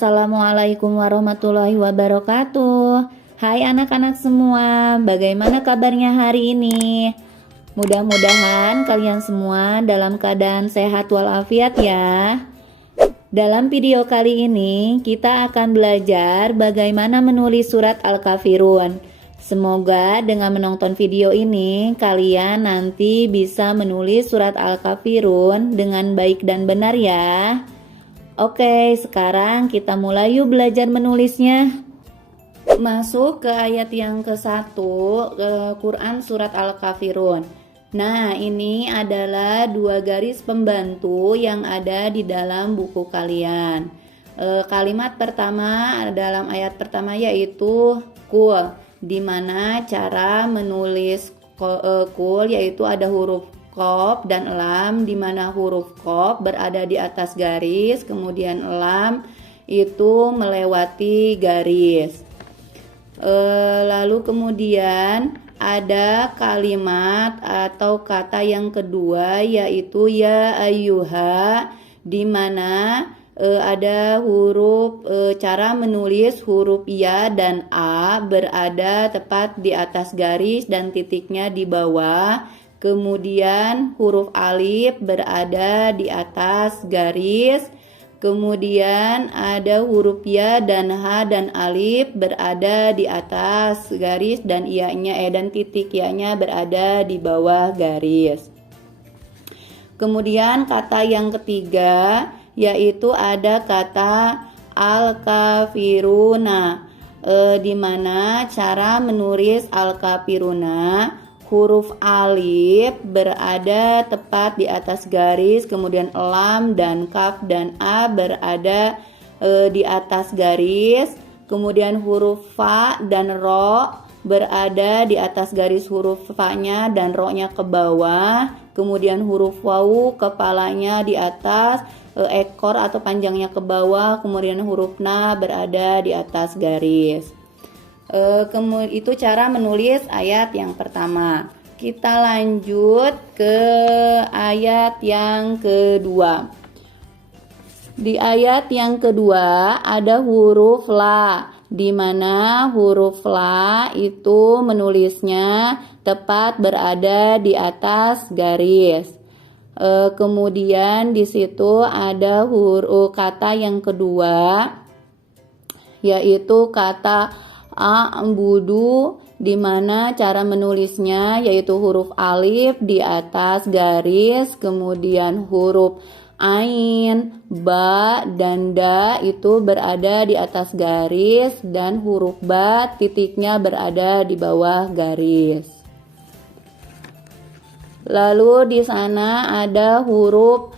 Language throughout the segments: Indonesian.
Assalamualaikum warahmatullahi wabarakatuh. Hai anak-anak semua, bagaimana kabarnya hari ini? Mudah-mudahan kalian semua dalam keadaan sehat walafiat ya. Dalam video kali ini kita akan belajar bagaimana menulis surat Al-Kafirun. Semoga dengan menonton video ini kalian nanti bisa menulis surat Al-Kafirun dengan baik dan benar ya. Oke, sekarang kita mulai yuk belajar menulisnya. Masuk ke ayat yang ke-1 Quran surat Al-Kafirun. Nah, ini adalah 2 garis pembantu yang ada di dalam buku kalian. Kalimat pertama dalam ayat pertama yaitu kul, di mana cara menulis kul yaitu ada huruf Qaf dan lam, di mana huruf Qaf berada di atas garis, kemudian lam itu melewati garis. Lalu kemudian ada kalimat atau kata yang kedua yaitu ya ayyuha, di mana ada huruf cara menulis huruf ya dan a berada tepat di atas garis dan titiknya di bawah. Kemudian huruf alif berada di atas garis. Kemudian ada huruf ya dan ha dan alif berada di atas garis dan ianya dan titik ianya berada di bawah garis. Kemudian kata yang ketiga yaitu ada kata al-kafiruna, di mana cara menulis al-kafiruna, huruf alif berada tepat di atas garis, kemudian lam dan kaf dan a berada di atas garis, kemudian huruf fa dan ro berada di atas garis huruf fa-nya dan ro-nya ke bawah, kemudian huruf wawu kepalanya di atas, ekor atau panjangnya ke bawah, kemudian huruf na berada di atas garis. Itu cara menulis ayat yang pertama. Kita lanjut ke ayat yang kedua. Di ayat yang kedua ada huruf la, di mana huruf la itu menulisnya tepat berada di atas garis. Kemudian di situ ada huruf kata yang kedua yaitu kata a'budu, di mana cara menulisnya yaitu huruf alif di atas garis, kemudian huruf ain, ba dan da itu berada di atas garis dan huruf ba titiknya berada di bawah garis. Lalu di sana ada huruf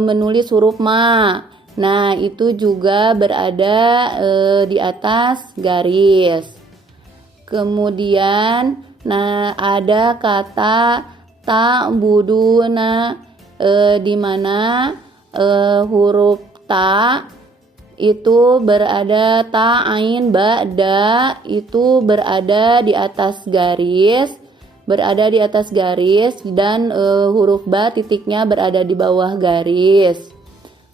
menulis huruf ma. Nah, itu juga berada di atas garis. Kemudian ada kata ta'buduna, di mana huruf ta itu berada ta ain ba da itu berada di atas garis, dan huruf ba titiknya berada di bawah garis.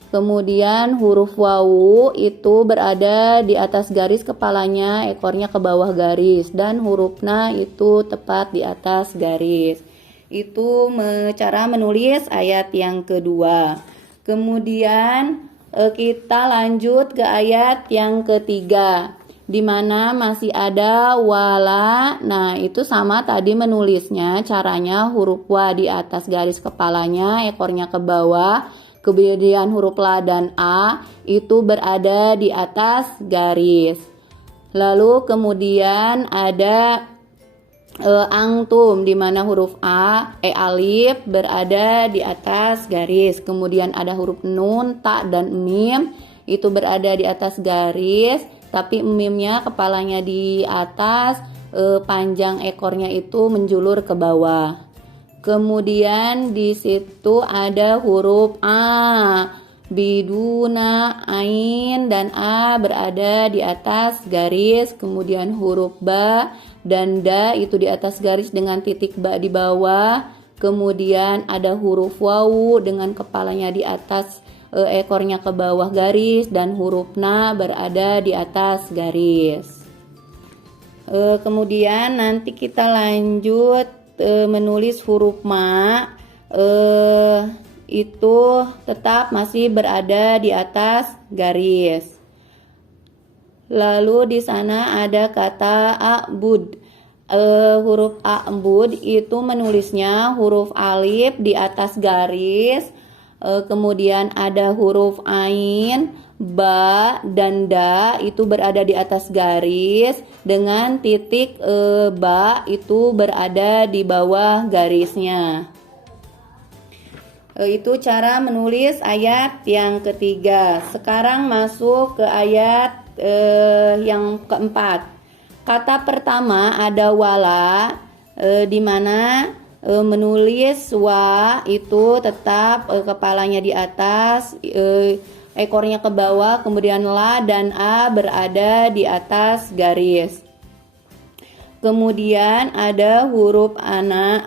Kemudian huruf wawu itu berada di atas garis, kepalanya, ekornya ke bawah garis, dan huruf na itu tepat di atas garis. Itu cara menulis ayat yang kedua. Kemudian kita lanjut ke ayat yang ketiga, di mana masih ada wala. Nah, itu sama tadi menulisnya, caranya huruf wa di atas garis kepalanya, ekornya ke bawah. Kemudian huruf la dan a itu berada di atas garis. Lalu kemudian ada antum, di mana huruf alif berada di atas garis. Kemudian ada huruf nun, ta dan mim itu berada di atas garis, tapi mimnya kepalanya di atas, panjang ekornya itu menjulur ke bawah. Kemudian di situ ada huruf a, biduna, ain dan a berada di atas garis. Kemudian huruf ba dan da itu di atas garis dengan titik ba di bawah. Kemudian ada huruf wawu dengan kepalanya di atas ekornya ke bawah garis dan huruf na berada di atas garis. Kemudian nanti kita lanjut menulis huruf ma, itu tetap masih berada di atas garis. Lalu di sana ada kata a'bud. Huruf a'bud itu menulisnya huruf alif di atas garis, kemudian ada huruf ain, ba, dan da itu berada di atas garis dengan titik ba itu berada di bawah garisnya. Itu cara menulis ayat yang ketiga. Sekarang masuk ke ayat yang keempat. Kata pertama ada wala, di mana menulis wa itu tetap kepalanya di atas, ekornya ke bawah, kemudian la dan a berada di atas garis. Kemudian ada huruf ana,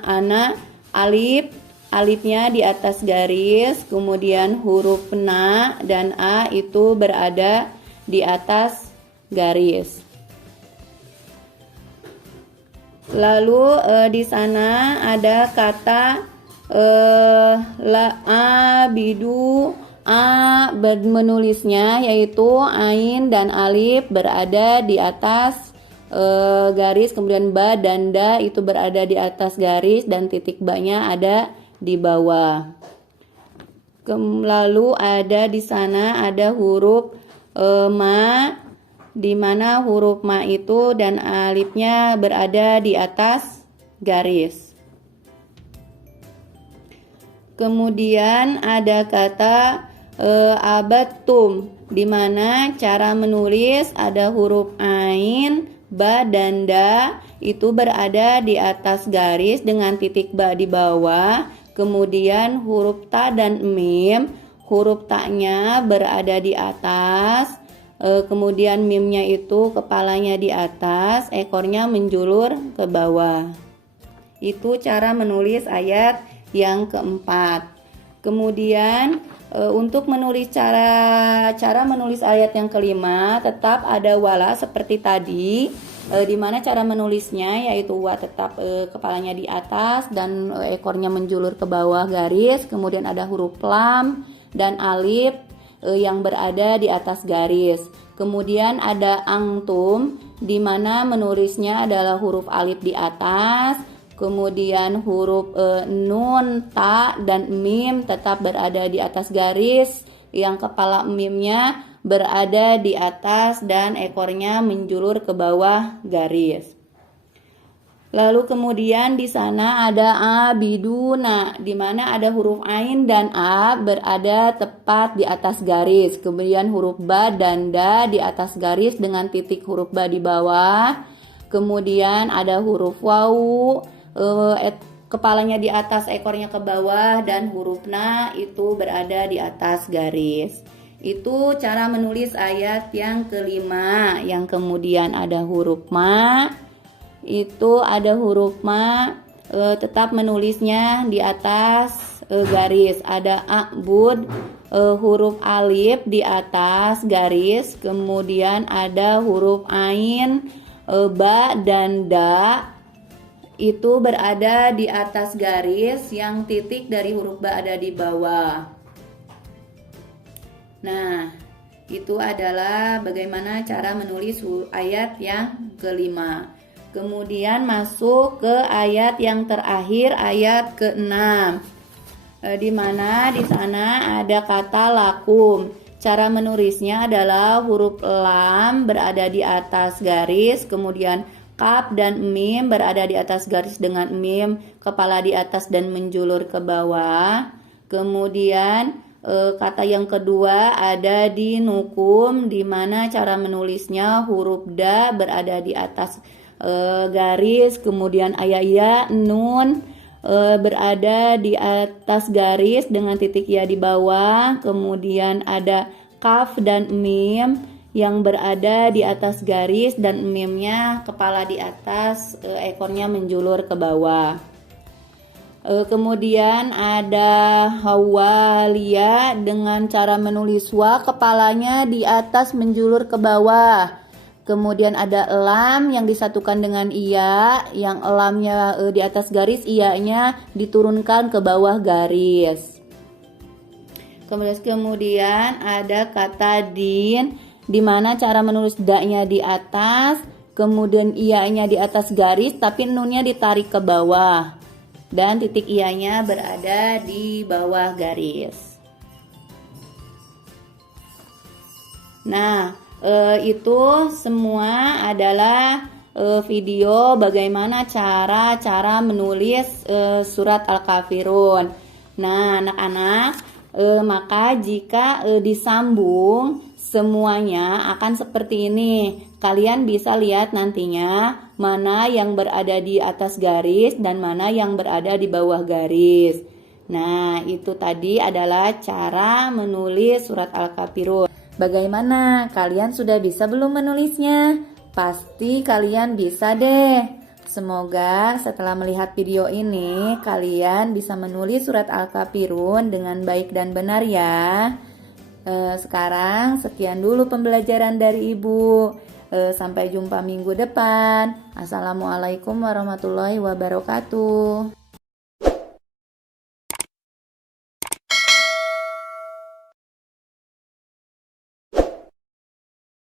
alifnya di atas garis, kemudian huruf na dan a itu berada di atas garis. Lalu di sana ada kata la abidu, a menulisnya yaitu ain dan alif berada di atas garis, kemudian ba dan da itu berada di atas garis dan titik ba-nya ada di bawah. Lalu ada di sana ada huruf ma, di mana huruf ma itu dan alifnya berada di atas garis. Kemudian ada kata abatum, di mana cara menulis ada huruf ain, ba dan da itu berada di atas garis dengan titik ba di bawah. Kemudian huruf ta dan mim, huruf ta-nya berada di atas, kemudian mimnya itu kepalanya di atas, ekornya menjulur ke bawah. Itu cara menulis ayat yang keempat. Kemudian untuk menulis cara menulis ayat yang kelima tetap ada wala seperti tadi, di mana cara menulisnya yaitu wa tetap kepalanya di atas dan ekornya menjulur ke bawah garis, kemudian ada huruf lam dan alif yang berada di atas garis. Kemudian ada angtum, di mana menulisnya adalah huruf alif di atas, kemudian huruf nun, ta, dan mim tetap berada di atas garis, yang kepala mimnya berada di atas dan ekornya menjulur ke bawah garis. Lalu kemudian di sana ada abiduna, di mana ada huruf ain dan a berada tepat di atas garis. Kemudian huruf ba dan da di atas garis dengan titik huruf ba di bawah. Kemudian ada huruf wawu, kepalanya di atas, ekornya ke bawah, dan huruf na itu berada di atas garis. Itu cara menulis ayat yang kelima. Yang kemudian ada huruf ma. Itu ada huruf ma, tetap menulisnya di atas garis. Ada a'bud, huruf alif di atas garis, kemudian ada huruf ain, ba dan da itu berada di atas garis, yang titik dari huruf ba ada di bawah. Nah, itu adalah bagaimana cara menulis ayat yang kelima. Kemudian masuk ke ayat yang terakhir, ayat ke-6, di mana di sana ada kata lakum. Cara menulisnya adalah huruf lam berada di atas garis, kemudian kaf dan mim berada di atas garis dengan mim kepala di atas dan menjulur ke bawah. Kemudian kata yang kedua ada di nukum, di mana cara menulisnya huruf da berada di atas garis, kemudian ayat nun berada di atas garis dengan titik ya di bawah, kemudian ada kaf dan mim yang berada di atas garis dan mimnya kepala di atas, ekornya menjulur ke bawah. Kemudian ada Hawalia dengan cara menulis wa, kepalanya di atas menjulur ke bawah. Kemudian ada lam yang disatukan dengan iya, yang lamnya di atas garis, iyanya diturunkan ke bawah garis. Kemudian ada kata din, di mana cara menulis da-nya di atas, kemudian iya-nya di atas garis, tapi nunnya ditarik ke bawah, dan titik iya-nya berada di bawah garis. Nah, itu semua adalah video bagaimana cara menulis surat Al-Kafirun. Nah, anak-anak, maka jika disambung semuanya akan seperti ini. Kalian bisa lihat nantinya mana yang berada di atas garis dan mana yang berada di bawah garis. Nah, itu tadi adalah cara menulis surat Al-Kafirun. Bagaimana? Kalian sudah bisa belum menulisnya? Pasti kalian bisa deh. Semoga setelah melihat video ini, kalian bisa menulis surat Al-Kafirun dengan baik dan benar ya. Sekarang sekian dulu pembelajaran dari Ibu. Sampai jumpa minggu depan. Assalamualaikum warahmatullahi wabarakatuh.